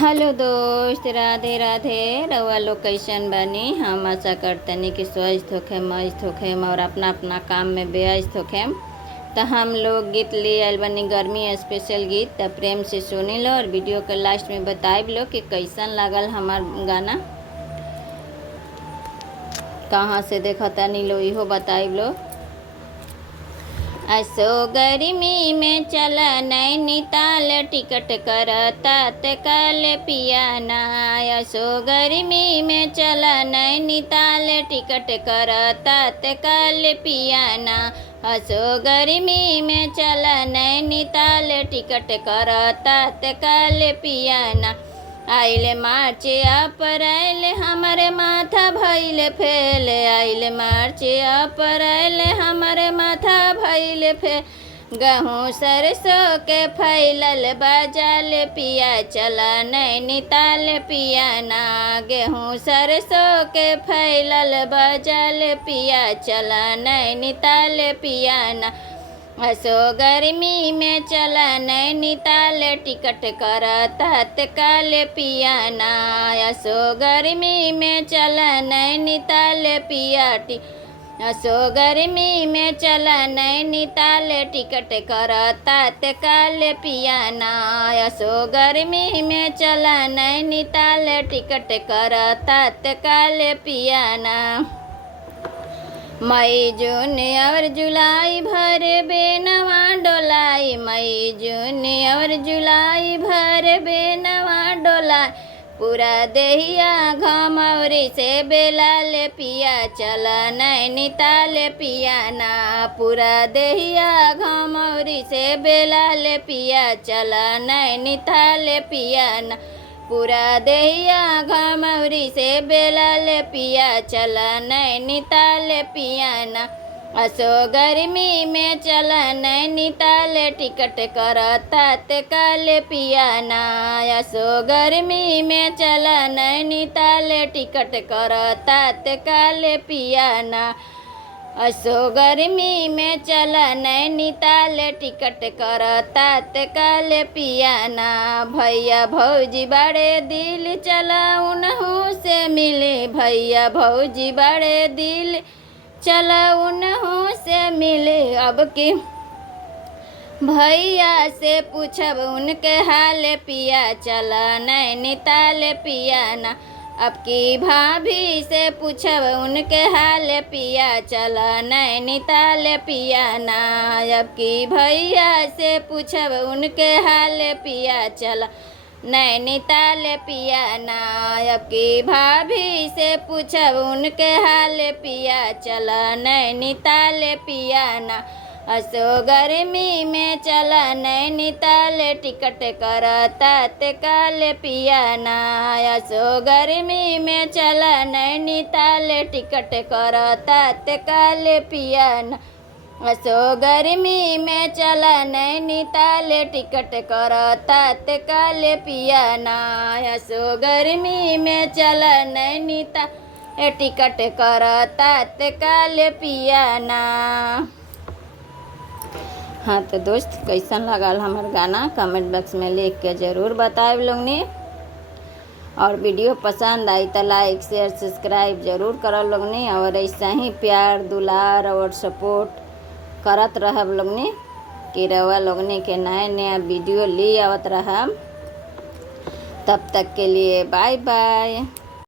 Hello दोस्त, राधे राधे। रउआ लोग कैसन बानी? हम आशा करतनी कि स्वस्थ होखेम, मस्त होखेम और अपना अपना काम में व्यस्त होखेम। तो हम लोग गीत ले आयल बानी, गर्मी स्पेशल गीत। तो प्रेम से सुनी लो और वीडियो के लास्ट में बताइब लो कि कैसन लागल हमार गाना, कहाँ से देखा तानी लो इहो बताइब लो। असो गर्मी में चला नैनीताल, टिकट करता तत्काल पियाना। असो गर्मी में चला नैनीताल, टिकट करता तत्काल पियाना। असो गर्मी में चला नैनीताल, टिकट करता तत्काल पियाना। आइले मार्च अप्रैल, हमारे माथा भइल फेल। आइले मार्च अप्रैल, हमारे माथा भइल फेल। गहूँ सरसों के फैलल बाजाल, पिया चला नैनीताल पियाना। गेहूँ सरसों के फैलल बाजाल, पिया चला नैनीताल पियाना। असो गर्मी में चला नैनीताल, टिकट करता तत्काल पियाना। असो गर्मी में चला नैनीताल पियाटी। असो गर्मी में चला नैनीताल, टिकट करता तत्काल पियाना। असो गर्मी में चला नैनीताल, टिकट करता तत्काल पियाना। मई जून और जुलाई भर बेनवा डोलाई। मई जून और जुलाई भर बेनवा डोलाई। पूरा देहिया घमौरी से बेलाल, पिया चला नैनीताल पियाना। पूरा देहिया घमौरी से बेलाल, पिया चला नैनीताल पियाना। पूरा देहिया घमौरी से बेलाल, पिया चला नैनीताल पियाना। असो गर्मी में चला नैनीताल, टिकट करता तत्काल पियाना। असो गर्मी में चला नैनीताल, टिकट करता तत्काल पियाना। असो गर्मी में चला नैनीताल, टिकट करता तत्काल पियाना। भैया भौजी बड़े दिल, चला उन्हों से मिले। भैया भौजी बड़े दिल, चला उन्हों से मिले। अब की भैया से पूछब उनके हाल, पिया चला नैनीताल पियाना। अब की भाभी से पूछब उनके हाल, पिया चला नैनीताल पियाना। अब की भैया से पूछब उनके हाल, पिया चला नैनीताल पियाना। अब की भाभी से पूछब उनके हाल, पिया चला नैनीताल पियाना। असो गर्मी में चला नैनीताल, टिकट करता तत्काल पियाना। असो गर्मी में चला नैनीताल, टिकट करता तत्काल पियाना। असो गर्मी में चला नैनीताल, टिकट करता तत्काल पियाना। असो गर्मी में चला नैनीताल, टिकट करता तत्काल पियाना। हाँ तो दोस्त, कैसन लगल हमार गाना कमेंट बॉक्स में लिख के ज़रूर बताएब लोग ने। और वीडियो पसंद आई तो लाइक शेयर सब्सक्राइब ज़रूर करब लोग ने। और ऐसा ही प्यार दुलार और सपोर्ट करत रहब लोग ने कि रवा लोग ने के नया नया वीडियो ले आवत रहब। तब तक के लिए बाय बाय।